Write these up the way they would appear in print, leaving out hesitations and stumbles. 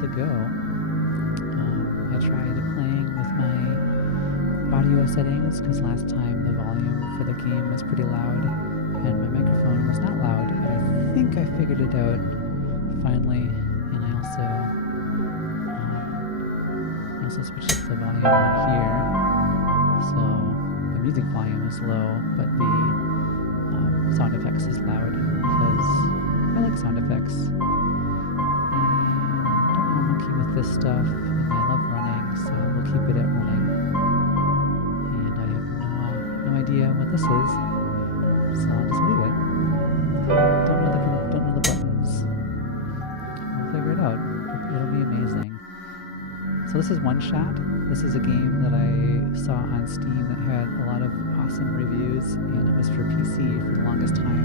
to go. I tried playing with my audio settings because last time the volume for the game was pretty loud and my microphone was not loud, but I think I figured it out finally, and I also switched up the volume on here, so the music volume is low, but the sound effects is loud because I like sound effects. And I don't want to monkey with this stuff, and I love running, so we'll keep it at running. And I have no idea what this is, so I'll just leave it. Don't know the buttons. We'll figure it out. It'll be amazing. So this is OneShot. This is a game that I saw on Steam that had a lot of awesome reviews, and it was for PC for the longest time.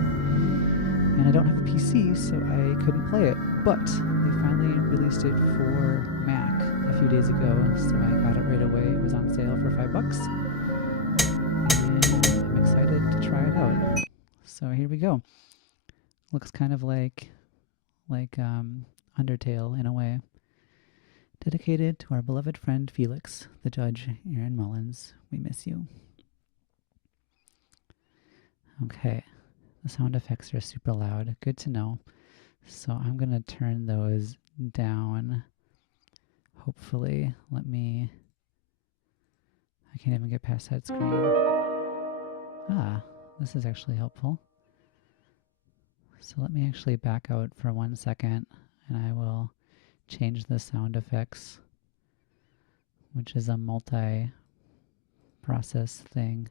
And I don't have a PC, so I couldn't play it. But they finally released it for Mac a few days ago, so I got it right away. It was on sale for $5, and I'm excited to try it out. So here we go. Looks kind of like Undertale in a way. Dedicated to our beloved friend Felix, the judge, Aaron Mullins. We miss you. Okay, the sound effects are super loud. Good to know. So I'm going to turn those down. Hopefully, I can't even get past that screen. Ah, this is actually helpful. So let me actually back out for 1 second, and I will change the sound effects, which is a multi-process thing.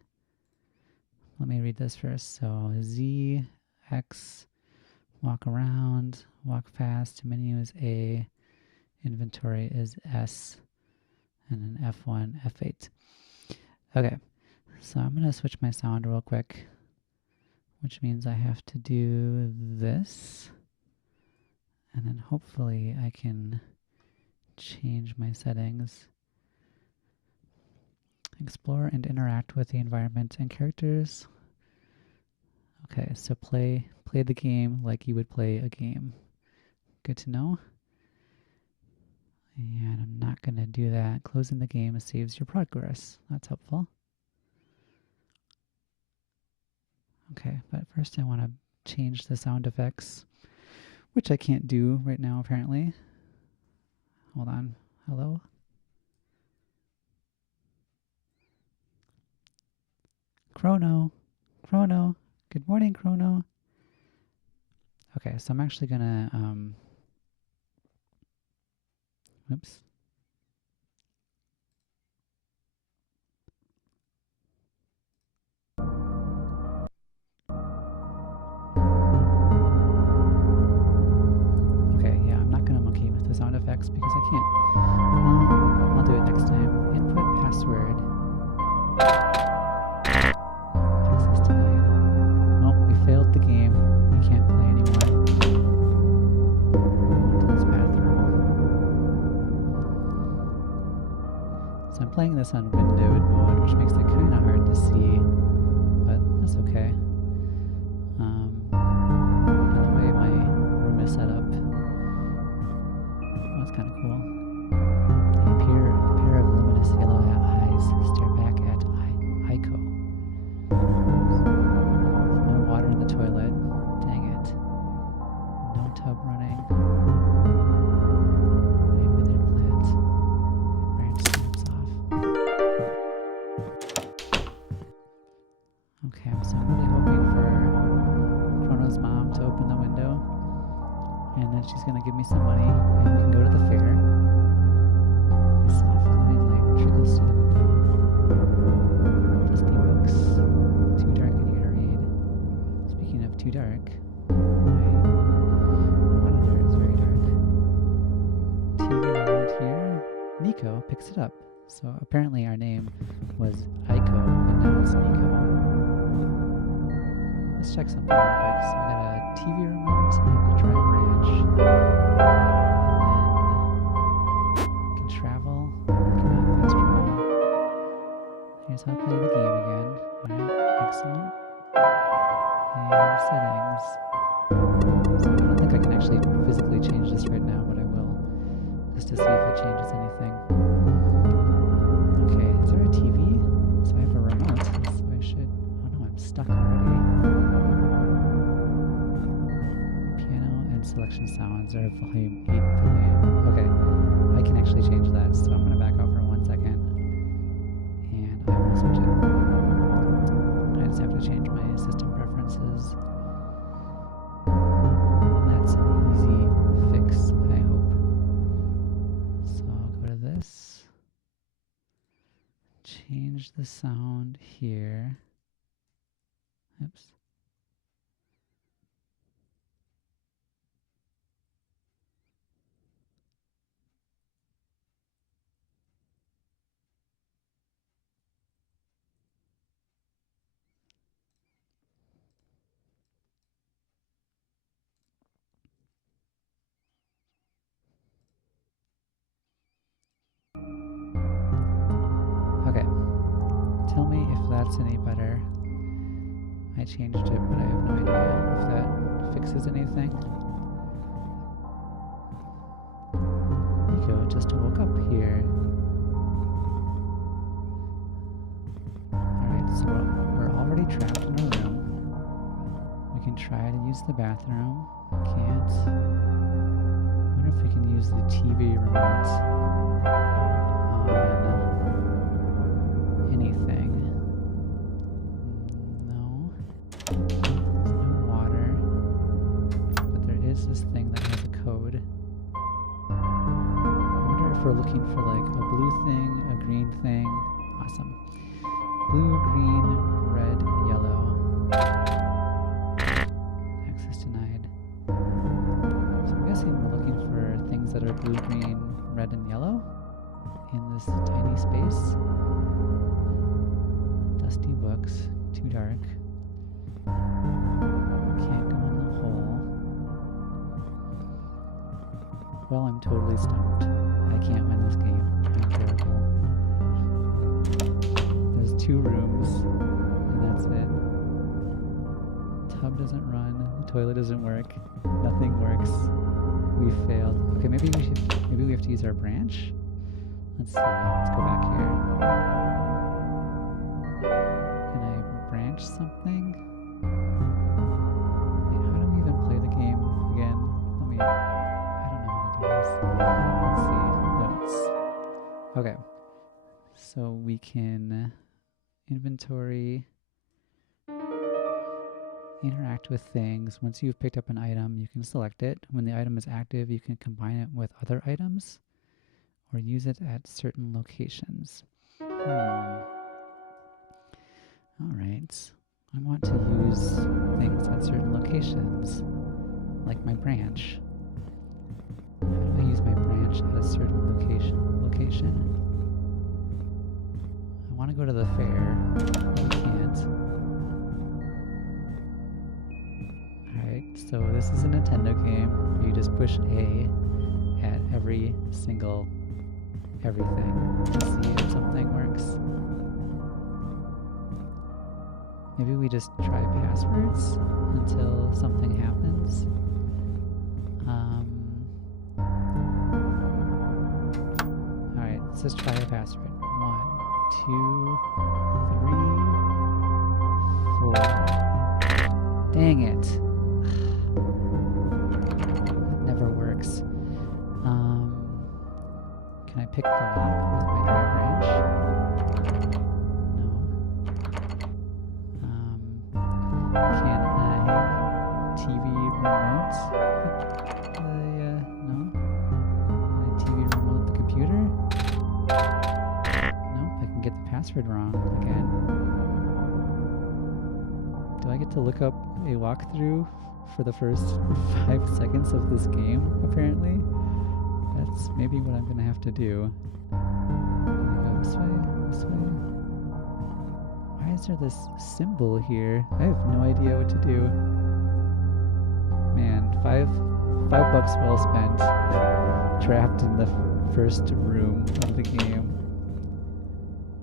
Let me read this first. So Z, X, walk around, walk fast, menu is A, inventory is S, and then F1, F8. Okay, so I'm going to switch my sound real quick, which means I have to do this. And then hopefully I can change my settings. Explore and interact with the environment and characters. Okay, so play the game like you would play a game. Good to know. And I'm not going to do that. Closing the game saves your progress. That's helpful. Okay, but first I want to change the sound effects, which I can't do right now, apparently. Hold on. Hello? Chrono. Good morning, Chrono. Okay, so I'm actually gonna, oops. Sound effects because I can't. I'll do it next time. Input password. Access denied. Well, we failed the game. We can't play anymore. Go to this bathroom. So I'm playing this on windowed mode, which makes it kind of hard to see, but that's okay. And the way my room is set up, kind of cool. A pair of luminous yellow eyes stare back at Aiko. No water in the toilet. Dang it. No tub running. A withered plant. A branch snaps off. Okay, so I'm really hoping for Chrono's mom to open the window, and then she's going to give me some money, and we can go to the fair. A soft glowing light trickles through the window. Dusty books, too dark in here to read. Speaking of too dark, my monitor is very dark. TV remote here. Nico picks it up. So apparently our name was Aiko, but now it's Nico. Let's check something real quick. So I got a TV remote and a dry branch. And then I can travel. I cannot fast travel. Here's how to play the game again. Alright, excellent. And settings. So I don't think I can actually physically change this right now, but I will. just to see if it changes anything. Okay, is there a TV? So I have a remote, so I should... Oh no, I'm stuck already. Piano and selection sounds are volume 8 billion. Okay, I can actually change that, so I'm going to back out for 1 second. And I will switch it. I just have to change my system preferences. That's an easy fix, I hope. So I'll go to this. Change the sound here. Oops. Okay. Tell me if that's any better. I changed it, but I have no idea if that fixes anything. Nico just woke up here. Alright, so we're already trapped in our room. We can try to use the bathroom. Can't. I wonder if we can use the TV remote on anything. No. There's no water. But there is this thing that has a code. I wonder if we're looking for like a blue thing, a green thing. Awesome. Blue, green, red, yellow. Access denied. So I'm guessing we're looking for things that are blue, green, red, and yellow in this tiny space. Dusty books, too dark. Can't go in the hole. Well, I'm totally stumped. I can't win this game. I'm terrible. There's 2 rooms, and that's it. Tub doesn't run, the toilet doesn't work, nothing works. We failed. Okay, maybe we have to use our branch? Let's see, let's go back here. Can I branch something? Wait, how do we even play the game again? I don't know how to do this. Let's see, notes. Okay, so we can inventory, interact with things. Once you've picked up an item, you can select it. When the item is active, you can combine it with other items or use it at certain locations. Alright, I want to use things at certain locations, like my branch. How do I use my branch at a certain location? I want to go to the fair, but I can't. Alright, so this is a Nintendo game where you just push A at every single everything to see if something works. Maybe we just try passwords until something happens. Alright, let's just try a password. 1, 2, 3, 4. Dang it. It never works. Can I pick the lock with my dry branch? No. Can I TV remote? No. Can I TV remote the computer? Nope, I can get the password wrong again. Do I get to look up a walkthrough for the first 5 seconds of this game, apparently? That's maybe what I'm going to have to do. Can I go this way? This way? Why is there this symbol here? I have no idea what to do. Man, $5 well spent. Trapped in the first room of the game.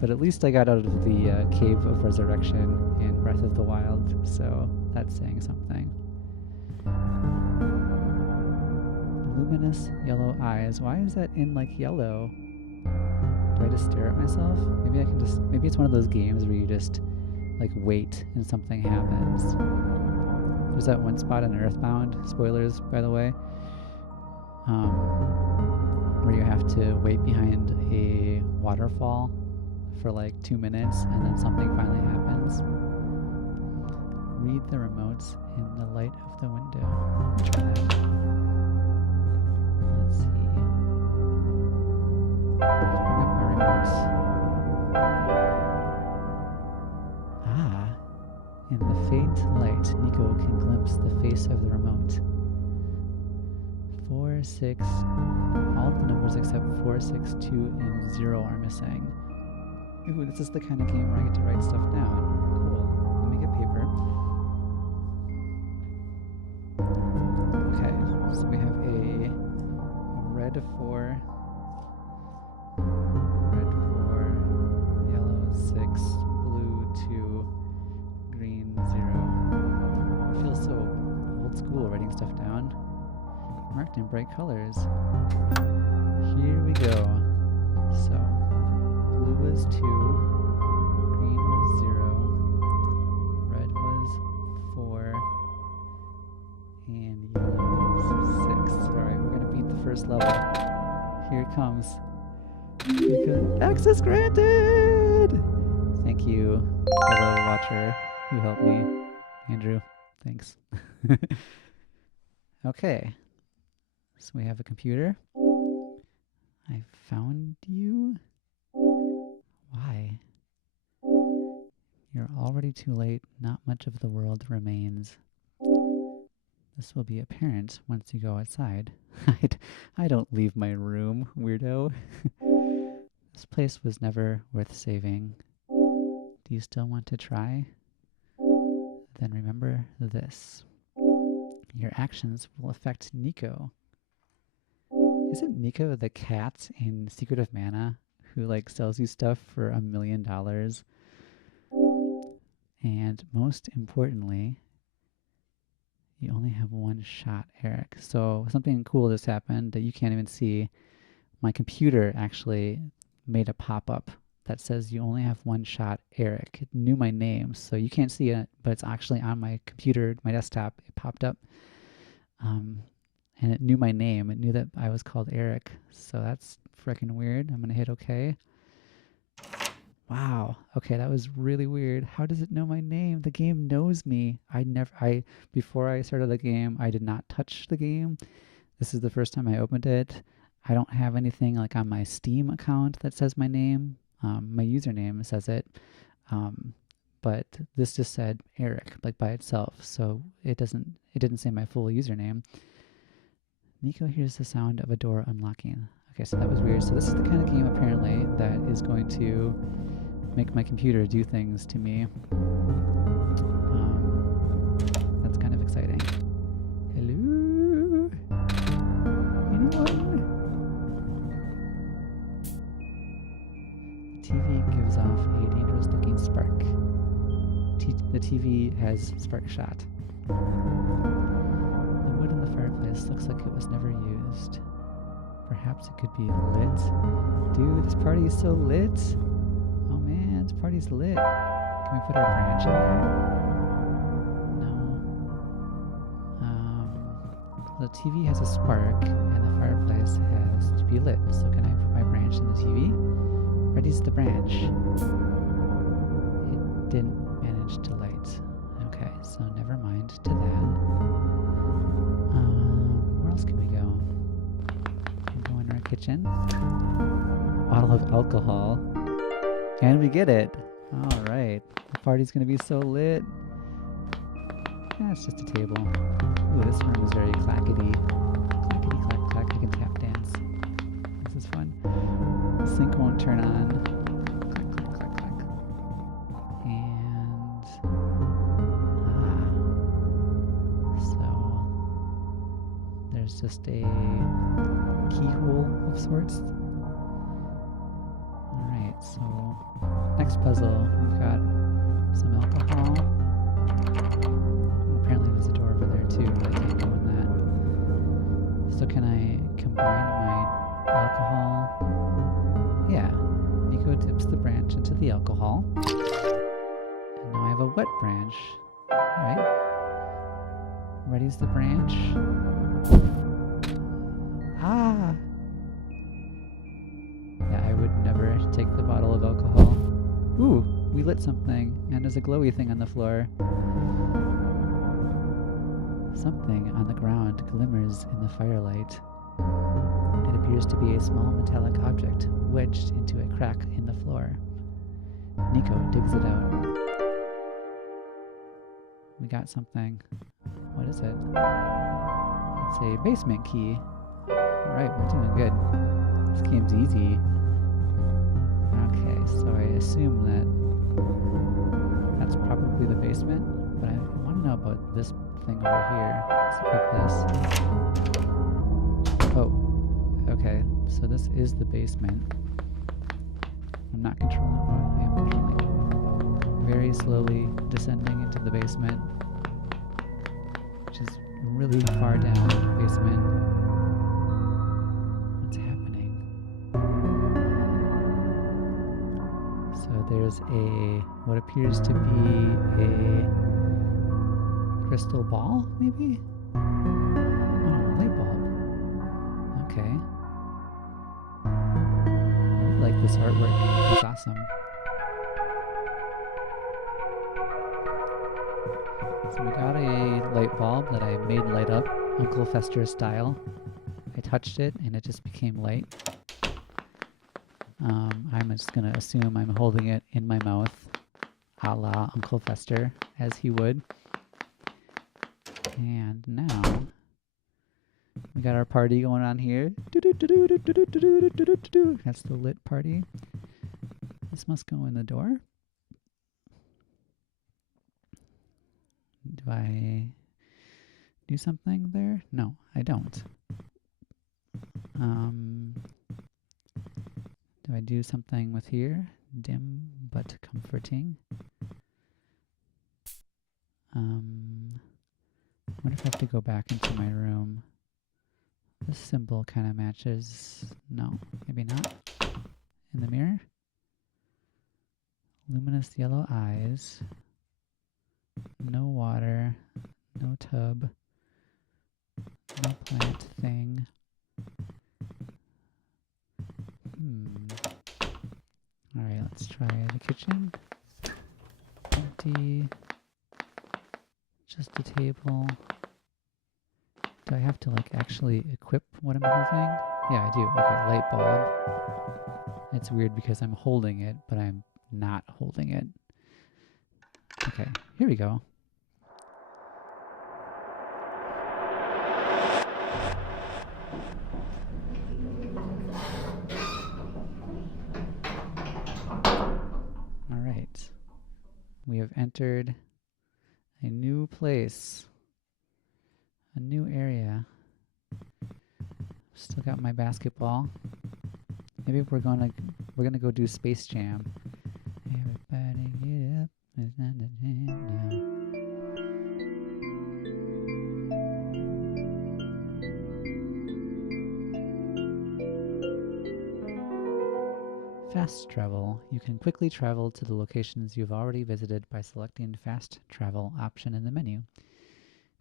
But at least I got out of the Cave of Resurrection in Breath of the Wild, so that's saying something. Luminous yellow eyes. Why is that in like yellow? Do I just stare at myself? Maybe I can just, maybe it's one of those games where you just like wait and something happens. There's that one spot in Earthbound, spoilers by the way, where you have to wait behind a waterfall for like 2 minutes and then something finally happens. Read the remotes in the light of the window. I'll try that. Let's see. Let's bring up my remotes. Ah, in the faint light, Nico can glimpse the face of the remote. 4, 6, all of the numbers except 4, 6, 2, and 0 are missing. Ooh, this is the kind of game where I get to write stuff down. Cool. Let me get paper. Okay, so we have a red 4, yellow 6, blue 2, green 0. I feel so old school writing stuff down. Marked in bright colors. Here we go. So, blue was 2, green was 0, red was 4, and yellow was 6. Alright, we're gonna beat the first level. Here it comes. Access granted! Thank you, fellow watcher who helped me. Andrew, thanks. Okay. So we have a computer. I found you. Why? You're already too late. Not much of the world remains. This will be apparent once you go outside. I don't leave my room, weirdo. This place was never worth saving. Do you still want to try? Then remember this. Your actions will affect Nico. Isn't Nico the cat in Secret of Mana who like sells you stuff for $1 million? And most importantly, you only have one shot, Eric. So something cool just happened that you can't even see. My computer actually made a pop-up that says you only have one shot, Eric. It knew my name, so you can't see it, but it's actually on my computer, my desktop. It popped up. And it knew my name. It knew that I was called Eric. So that's freaking weird. I'm going to hit OK. Wow. Okay, that was really weird. How does it know my name? The game knows me. Before I started the game, I did not touch the game. This is the first time I opened it. I don't have anything like on my Steam account that says my name. My username says it. But this just said Eric, like by itself. So it didn't say my full username. Nico hears the sound of a door unlocking. Okay, so that was weird. So this is the kind of game apparently that is going to make my computer do things to me. That's kind of exciting. Hello? Anyone? The TV gives off a dangerous looking spark. The TV has spark shot. The wood in the fireplace looks like it was never used. Perhaps it could be lit. Dude, this party is so lit. Oh man, this party's lit. Can we put our branch in there? No. The TV has a spark and the fireplace has to be lit. So can I put my branch in the TV? Ready's the branch. It didn't manage to light. Okay, so never mind to that. Where else can we go? Can we go in our kitchen? Bottle of alcohol. And we get it. Alright. The party's gonna be so lit. Yeah, it's just a table. Ooh, this room is very clackety. Clackety clack clack. I can tap dance. This is fun. The sink won't turn on. Clack clack clack clack. And so there's just a keyhole of sorts. Alright, so next puzzle, we've got some alcohol. Apparently there's a door over there too, but I can't go in that. So can I alcohol. And now I have a wet branch. Alright. Ready's the branch. Ah! Yeah, I would never take the bottle of alcohol. Ooh, we lit something, and there's a glowy thing on the floor. Something on the ground glimmers in the firelight. It appears to be a small metallic object wedged into a crack in the floor. Nico digs it out. We got something. What is it? It's a basement key. Alright, we're doing good. This game's easy. Okay, so I assume that that's probably the basement, but I want to know about this thing over here. Let's equip this. Oh, okay, so this is the basement. I'm not controlling, oh, I am controlling. Very slowly descending into the basement, which is really far down the basement. What's happening? So there's what appears to be a crystal ball, maybe? Oh no, a light bulb. Okay. I really like this artwork. It's awesome. So we got a light bulb that I made light up, Uncle Fester style. I touched it and it just became light. I'm just going to assume I'm holding it in my mouth, a la Uncle Fester, as he would. And now, we got our party going on here. That's the lit party. This must go in the door. Do I do something there? No, I don't. Do I do something with here? Dim but comforting. I wonder if I have to go back into my room. This symbol kind of matches. No, maybe not. In the mirror. Luminous yellow eyes. No water. No tub. No plant thing. Alright, let's try the kitchen. Empty. Just a table. Do I have to like actually equip what I'm holding? Yeah, I do. Okay, light bulb. It's weird because I'm holding it, but I'm not holding it. Okay, here we go. Alright. We have entered a new place. A new area. Still got my basketball. Maybe we're gonna go do Space Jam. Everybody get up. It's not the jam now. Fast travel. You can quickly travel to the locations you've already visited by selecting Fast Travel option in the menu.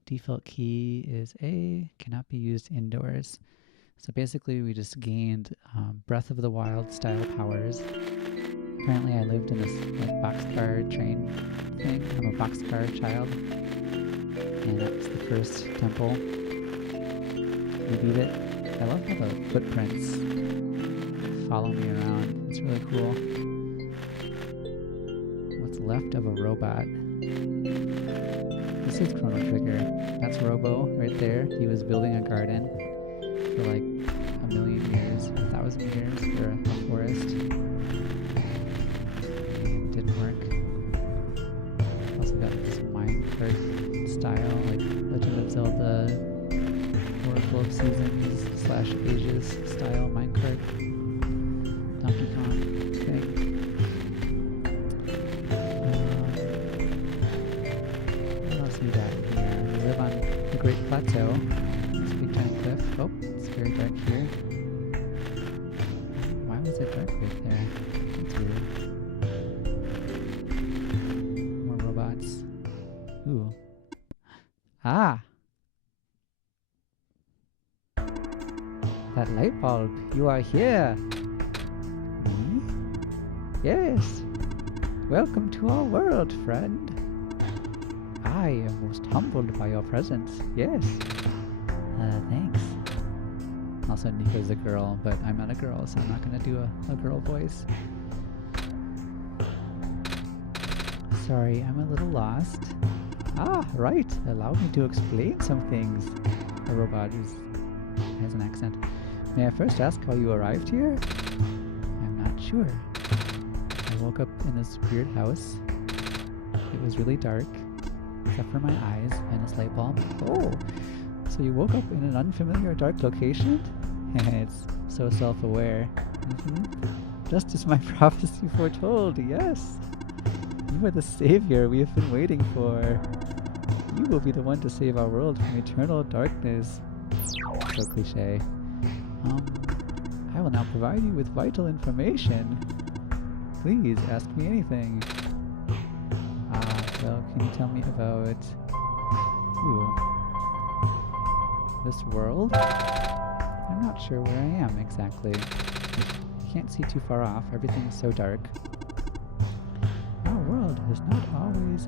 Default key is A, cannot be used indoors. So basically we just gained Breath of the Wild style powers. Apparently I lived in this like boxcar train thing. I'm a boxcar child. And that's the first temple. We beat it. I love how the footprints follow me around. It's really cool. What's left of a robot? This is Chrono Trigger. That's Robo right there. He was building a garden for like 1,000,000 years, 1,000 years for a forest. Didn't work. Also got this minecart style, like Legend of Zelda, Oracle of Seasons / Ages style minecart. Donkey Kong thing. What else we got here? We live on the Great Plateau. This big giant cliff. Oh, it's very dark here. Why was it dark right there? That's weird. Ah, that light bulb. You are here. Me? Yes. Welcome to our world, friend. I am most humbled by your presence. Yes. Thanks. Also, Nico's a girl, but I'm not a girl, so I'm not gonna do a girl voice. Sorry, I'm a little lost. Ah, right. Allow me to explain some things. A robot has an accent. May I first ask how you arrived here? I'm not sure. I woke up in this weird house. It was really dark, except for my eyes and this light bulb. Oh, so you woke up in an unfamiliar dark location? It's so self-aware. Just as my prophecy foretold, yes. You are the savior we have been waiting for. You will be the one to save our world from eternal darkness. So cliche. I will now provide you with vital information. Please ask me anything. Well, can you tell me about... this world? I'm not sure where I am exactly. I can't see too far off. Everything's so dark. Our world was not always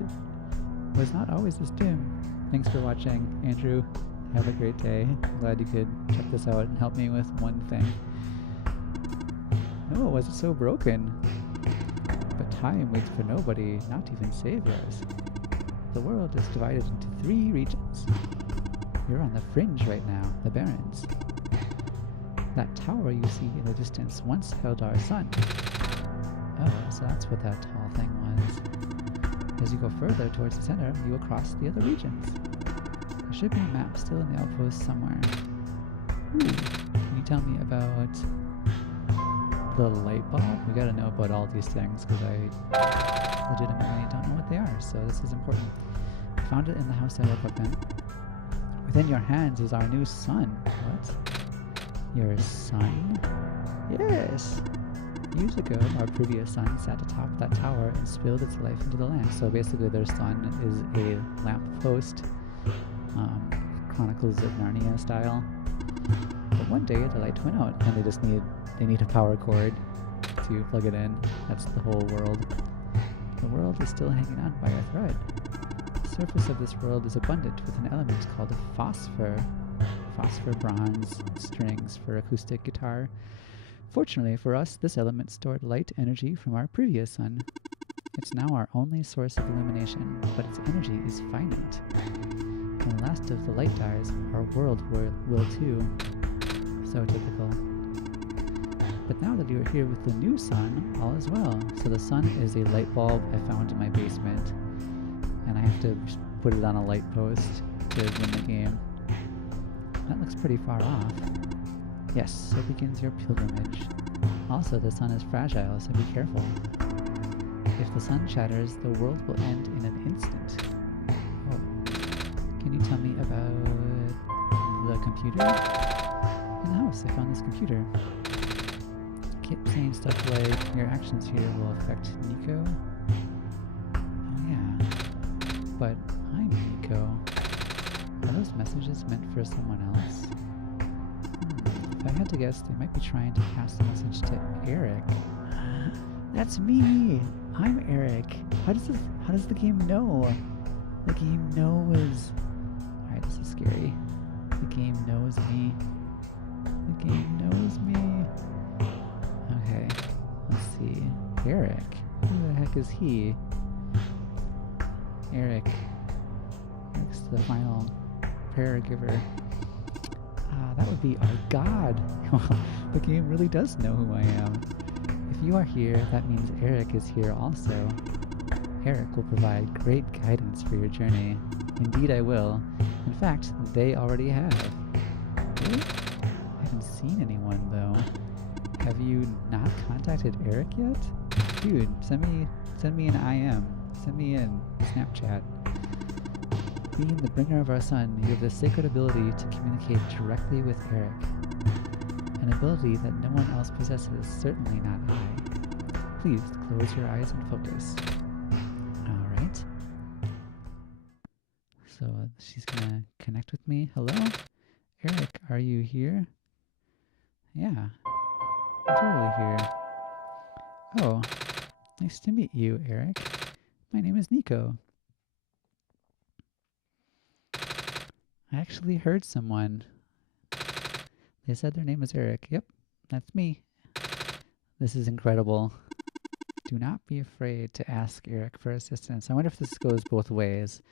this dim. Thanks for watching, Andrew. Have a great day. I'm glad you could check this out and help me with one thing. No, was it so broken? But time waits for nobody, not even saviors. The world is divided into 3 regions. You're on the fringe right now, the Barrens. That tower you see in the distance once held our sun. Oh, so that's what that tall thing was. As you go further towards the center, you will cross the other regions. There should be a map still in the outpost somewhere. Can you tell me about the light bulb? We gotta know about all these things because I legitimately don't know what they are, so this is important. I found it in the house I woke up in. Within your hands is our new sun. What? Your sun? Yes! Years ago, our previous sun sat atop that tower and spilled its life into the land. So basically their sun is a lamppost, Chronicles of Narnia style. But one day the light went out and they need a power cord to plug it in. That's the whole world. The world is still hanging on by a thread. The surface of this world is abundant with an element called phosphor. Phosphor bronze strings for acoustic guitar. Fortunately for us, this element stored light energy from our previous sun. It's now our only source of illumination, but its energy is finite. When the last of the light dies, our world will too. So typical. But now that you are here with the new sun, all is well. So the sun is a light bulb I found in my basement, and I have to put it on a light post to win the game. That looks pretty far off. Yes, so begins your pilgrimage. Also, the sun is fragile, so be careful. If the sun shatters, the world will end in an instant. Oh. Can you tell me about the computer? In the house, I found this computer. It kept saying stuff like, your actions here will affect Nico. Oh yeah. But I'm Nico. Are those messages meant for someone else? If I had to guess, they might be trying to pass the message to Eric. That's me! I'm Eric. How does the game know? The game knows. Alright, this is scary. The game knows me. The game knows me. Okay, let's see. Eric. Who the heck is he? Eric. Eric's the final prayer giver. That would be our God. The game really does know who I am. If you are here, that means Eric is here also. Eric will provide great guidance for your journey. Indeed I will. In fact, they already have. Really? I haven't seen anyone though. Have you not contacted Eric yet? Dude, send me an IM. Send me in Snapchat. Being the bringer of our sun, you have the sacred ability to communicate directly with Eric. An ability that no one else possesses, certainly not I. Please close your eyes and focus. Alright. So She's gonna connect with me. Hello? Eric, are you here? Yeah, I'm totally here. Oh, nice to meet you, Eric. My name is Nico. I actually heard someone. They said their name is Eric. Yep, that's me. This is incredible. Do not be afraid to ask Eric for assistance. I wonder if this goes both ways.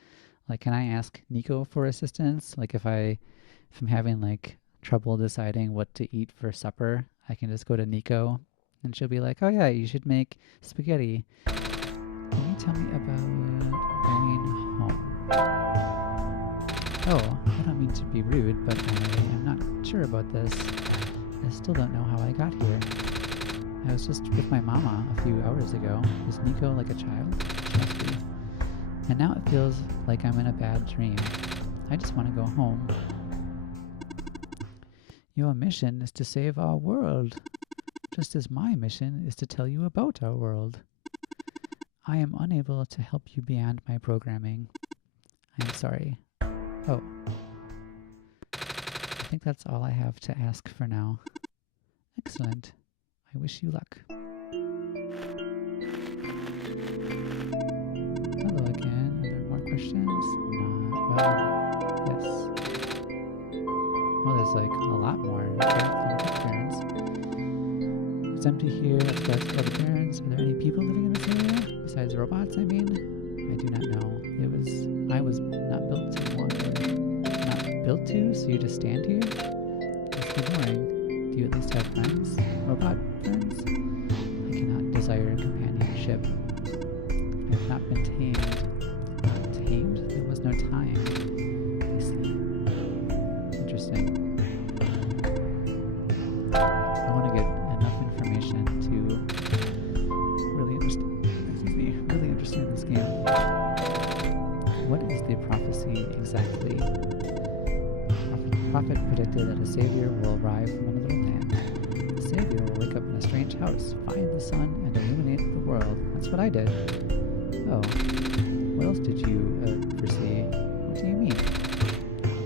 Like, can I ask Nico for assistance? Like, if I'm having like trouble deciding what to eat for supper, I can just go to Nico, and she'll be like, "Oh yeah, you should make spaghetti. Can you tell me about going home?" Oh, I don't mean to be rude, but I am not sure about this. I still don't know how I got here. I was just with my mama a few hours ago. Is Nico like a child? She must be. And now it feels like I'm in a bad dream. I just want to go home. Your mission is to save our world, just as my mission is to tell you about our world. I am unable to help you beyond my programming. I'm sorry. Oh. I think that's all I have to ask for now. Excellent. I wish you luck. Hello again. Are there more questions? No. Well, yes. Oh, there's like a lot more. Parents. It's empty here. Let's go explore the parents. Are there any people living in this area? Besides robots, I mean? I do not know. I was not built to walk in. Not built to? So you just stand here? Must be boring. Do you at least have friends? Robot friends? I cannot desire companionship. I have not been tamed. Not tamed? There was no time. I see. Interesting. I want to get enough information to really understand this game. What is the prophecy exactly? Prophet predicted that a savior will arrive from another land. The savior will wake up in a strange house, find the sun, and illuminate the world. That's what I did. Oh. What else did you foresee? What do you mean?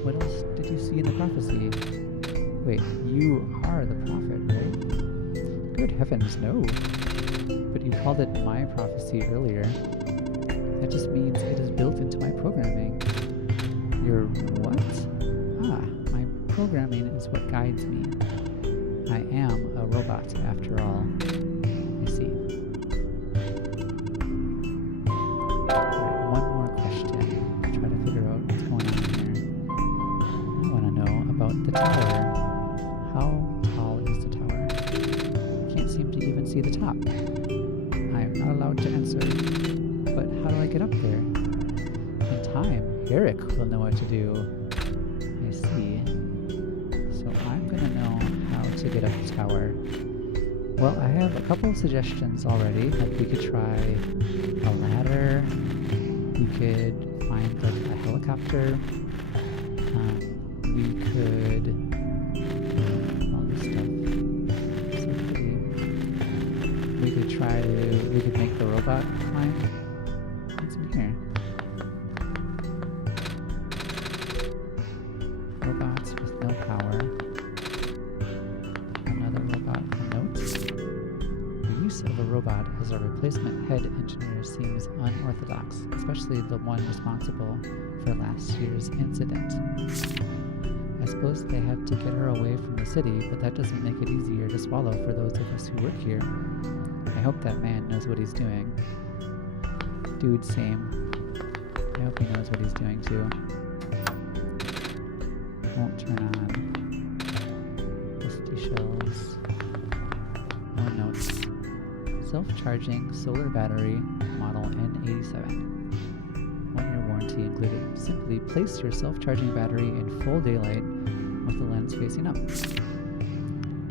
What else did you see in the prophecy? Wait, you are the prophet, right? Good heavens, no. But you called it my prophecy earlier. That just means it is built into my programming. Your what? Ah, my programming is what guides me. I am a robot, after all. I see. Alright, one more question. Try to figure out what's going on here. I want to know about the tower. How tall is the tower? I can't seem to even see the top. I am not allowed to answer. But how do I get up there? In time, Eric will know what to do. I see. So I'm gonna know how to get up the tower. Well, I have a couple of suggestions already. Like we could try a ladder. We could find like a helicopter. We could all this stuff. So pretty. We could make the robot climb. What's in here? Robots with no power. Another robot with notes. The use of a robot as a replacement head engineer seems unorthodox, especially the one responsible for last year's incident. I suppose they had to get her away from the city, but that doesn't make it easier to swallow for those of us who work here. I hope that man knows what he's doing. Dude, same. I hope he knows what he's doing too. Won't turn on. Rusty shells. No notes. Self-charging solar battery, model N87. 1-year warranty included. Simply place your self-charging battery in full daylight with the lens facing up.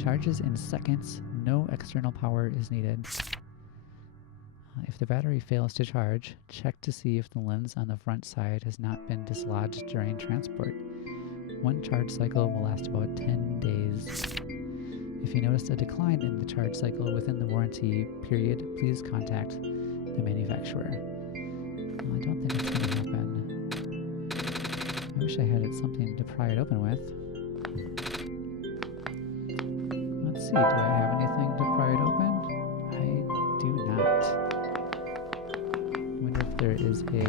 Charges in seconds. No external power is needed. If the battery fails to charge, check to see if the lens on the front side has not been dislodged during transport. One charge cycle will last about 10 days. If you notice a decline in the charge cycle within the warranty period, please contact the manufacturer. I don't think it's going to happen. wish I had something to pry it open with. Let's see, do I have anything to pry it open? I do not. I wonder if there is a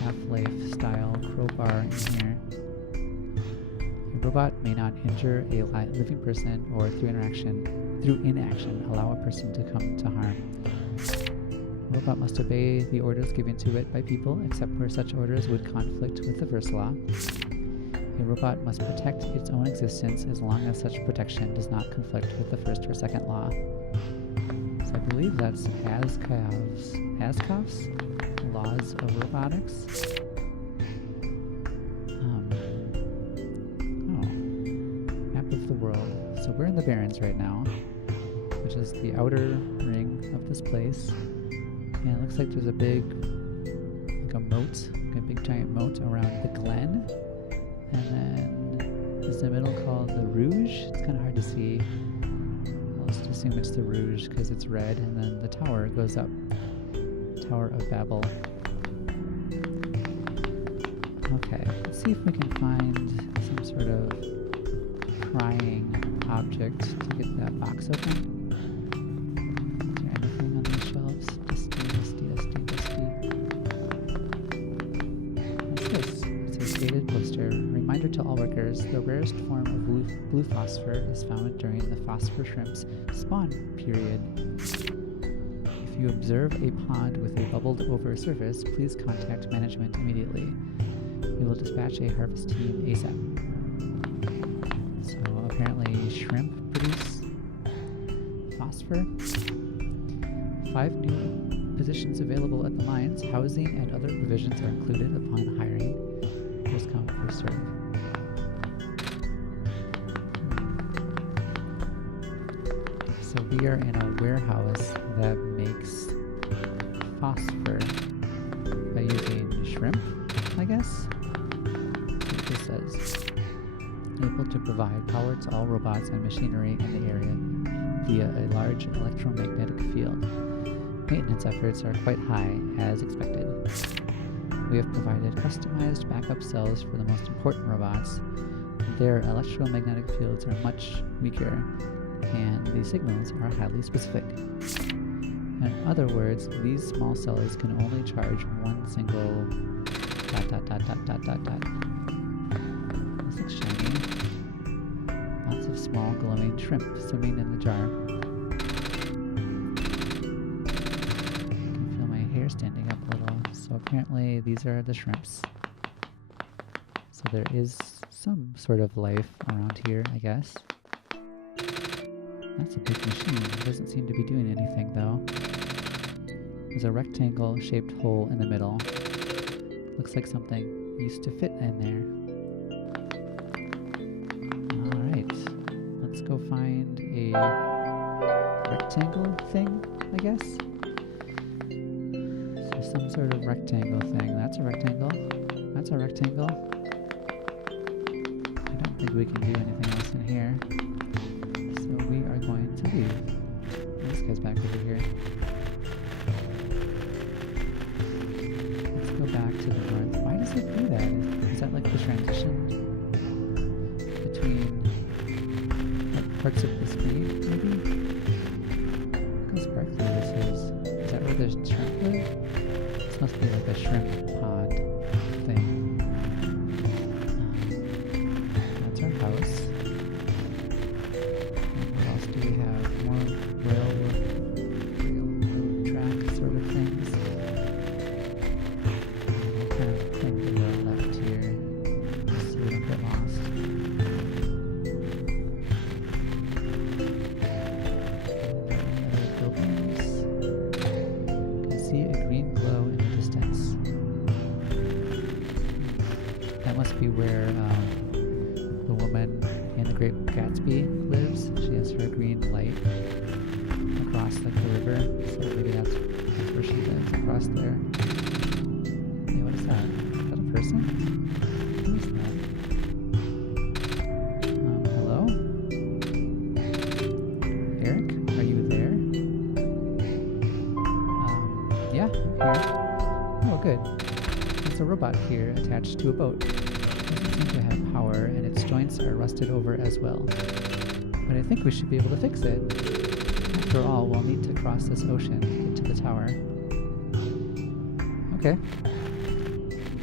Half-Life style crowbar in here. A robot may not injure a living person or through inaction allow a person to come to harm. A robot must obey the orders given to it by people, except where such orders would conflict with the first law. A robot must protect its own existence as long as such protection does not conflict with the first or second law. So I believe that's Askov's laws of robotics. Map of the world. So we're in the Barrens right now, which is the outer ring of this place. And it looks like there's a big, like a moat, like a big giant moat around the glen. And then is the middle called the Rouge? It's kind of hard to see. I'll just assume it's the Rouge because it's red. And then the tower goes up. Tower of Babel. Okay, let's see if we can find some sort of prying object to get that box open. Is there anything on these shelves? Dusty. What's this? It's a stated poster. Reminder to all workers, the rarest form of blue phosphor is found during the phosphor shrimp's spawn period. If you observe a pond with a bubbled over surface, please contact management immediately. We will dispatch a harvest team ASAP. So apparently shrimp produce phosphor. 5 new positions available at the mines. Housing and other provisions are included upon hiring. First come, first serve. So we are in a warehouse that makes phosphor by using shrimp, I guess. That's what this says. Able to provide power to all robots and machinery in the area via a large electromagnetic field. Maintenance efforts are quite high, as expected. We have provided customized backup cells for the most important robots. Their electromagnetic fields are much weaker, and the signals are highly specific. In other words, these small cells can only charge one single ... This looks shiny. Lots of small glowing shrimp swimming in the jar. I can feel my hair standing up a little. So apparently these are the shrimps. So there is some sort of life around here, I guess. That's a big machine. It doesn't seem to be doing anything though. There's a rectangle-shaped hole in the middle. Looks like something used to fit in there. Alright, let's go find a rectangle thing, I guess. So some sort of rectangle thing. That's a rectangle. That's a rectangle. I don't think we can do anything else in here. So we are going to leave. This guy's back over here. Let's go back to the north. Why does it do that? Is that like the transition between parts of the screen, maybe? Look how sparkly this is. Is that where the shrimp live? This must be like a shrimp pond thing. That's our house. What else do we have? More railroad track sort of things. I'll kind of cling to the left here, just so we don't get lost. Other buildings. You can see a green glow in the distance. That must be where the woman in The Great Gatsby lives. She has her green light across like the river, so maybe that's where she lives, across there. Hey, what is that? Is that a person? Who is that? Hello? Eric? Are you there? Yeah, I'm here. Oh, good. It's a robot. robot here attached to a boat. It doesn't seem to have power, and its joints are rusted over as well. But I think we should be able to fix it. After all, we'll need to cross this ocean to get to the tower. Okay.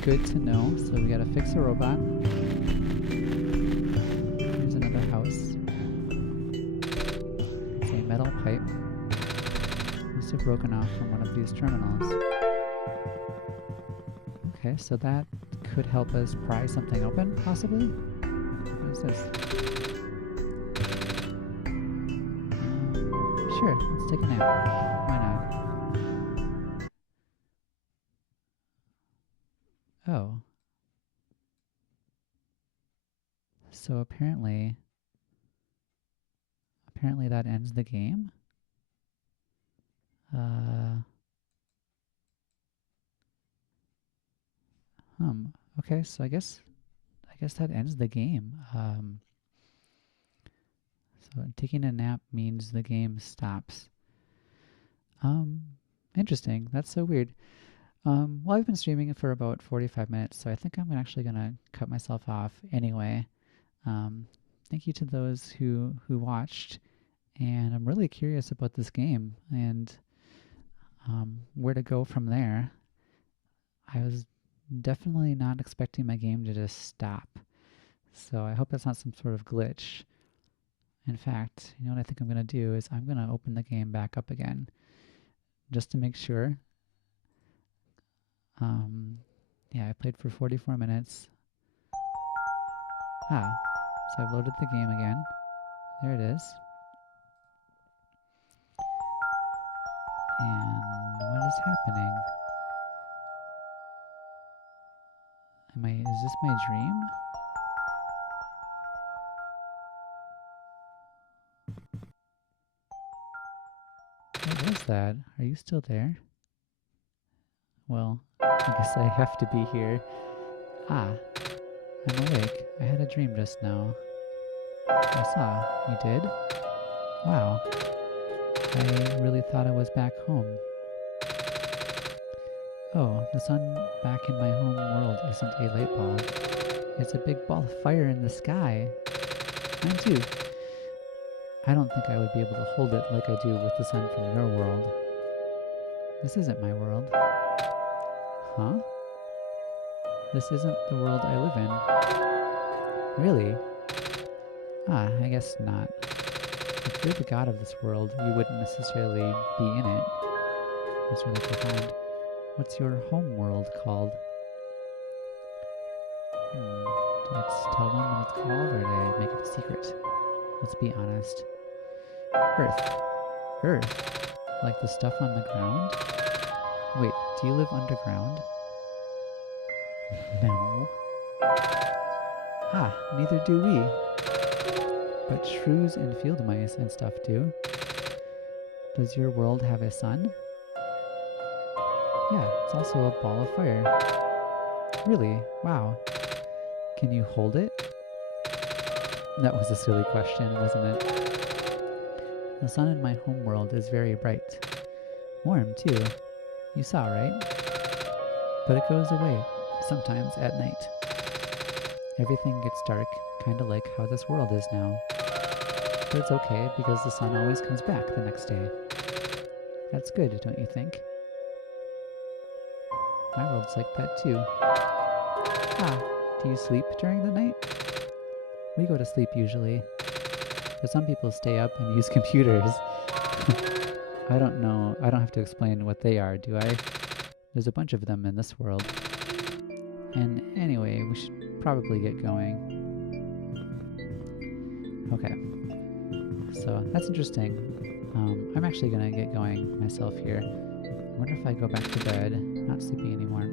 Good to know. So we gotta fix a robot. Here's another house. It's a metal pipe. Must have broken off from one of these terminals. Okay, so that could help us pry something open, possibly? What is this? Sure, let's take a nap. Why not? Oh. So apparently that ends the game? Okay, so I guess that ends the game. So taking a nap means the game stops. Interesting. That's so weird. Well, I've been streaming it for about 45 minutes, so I think I'm actually gonna cut myself off anyway. Thank you to those who watched, and I'm really curious about this game and where to go from there. I was definitely not expecting my game to just stop, so I hope that's not some sort of glitch. In fact, you know what I think I'm going to do is I'm going to open the game back up again just to make sure. Yeah, I played for 44 minutes. So I've loaded the game again. There it is. And what is happening? Is this my dream? What was that? Are you still there? Well, I guess I have to be here. I'm awake. I had a dream just now. I saw. You did? Wow. I really thought I was back home. Oh, the sun back in my home world isn't a light bulb. It's a big ball of fire in the sky. Mine too. I don't think I would be able to hold it like I do with the sun from your world. This isn't my world. Huh? This isn't the world I live in. Really? I guess not. If you're the god of this world, you wouldn't necessarily be in it. That's really profound. What's your home world called? Do I just tell them what it's called, or do I make it a secret? Let's be honest. Earth. Earth? Like the stuff on the ground? Wait, do you live underground? No. Neither do we. But shrews and field mice and stuff do. Does your world have a sun? Yeah, it's also a ball of fire. Really? Wow. Can you hold it? That was a silly question, wasn't it? The sun in my home world is very bright. Warm, too. You saw, right? But it goes away, sometimes at night. Everything gets dark, kinda like how this world is now. But it's okay, because the sun always comes back the next day. That's good, don't you think? My world's like that too. Do you sleep during the night? We go to sleep usually. But some people stay up and use computers. I don't know. I don't have to explain what they are, do I? There's a bunch of them in this world. And anyway, we should probably get going. Okay. So that's interesting. I'm actually gonna get going myself here. I wonder if I go back to bed. I'm not sleeping anymore.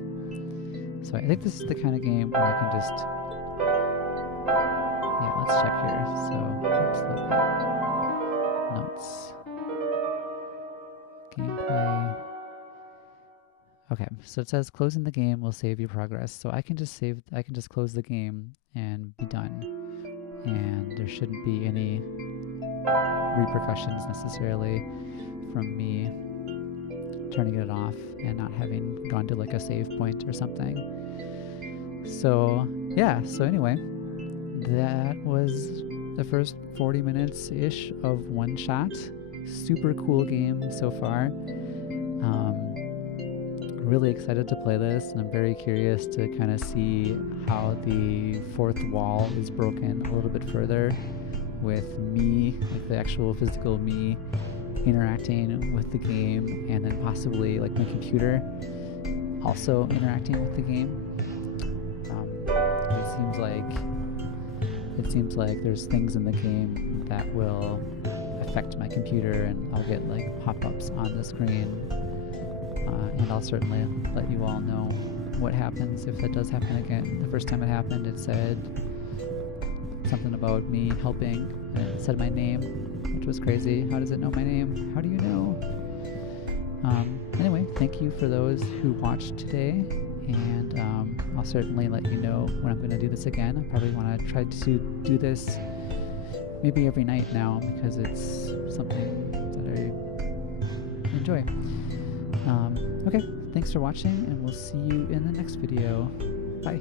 So I think this is the kind of game where I can just... Yeah, let's check here. So, let's look at notes. Gameplay. Okay, so it says closing the game will save you progress. So I can just close the game and be done. And there shouldn't be any repercussions necessarily from me turning it off and not having gone to like a save point or something. So yeah, so anyway, that was the first 40 minutes-ish of OneShot. Super cool game so far. Really excited to play this, and I'm very curious to kind of see how the fourth wall is broken a little bit further with me, like the actual physical me, interacting with the game, and then possibly like my computer also interacting with the game. It seems like there's things in the game that will affect my computer, and I'll get like pop-ups on the screen. And I'll certainly let you all know what happens if that does happen again. The first time it happened, it said something about me helping, and it said my name, which was crazy. How does it know my name? How do you know? Anyway, thank you for those who watched today, and I'll certainly let you know when I'm going to do this again. I probably want to try to do this maybe every night now, because it's something that I enjoy. Okay, thanks for watching, and we'll see you in the next video. Bye.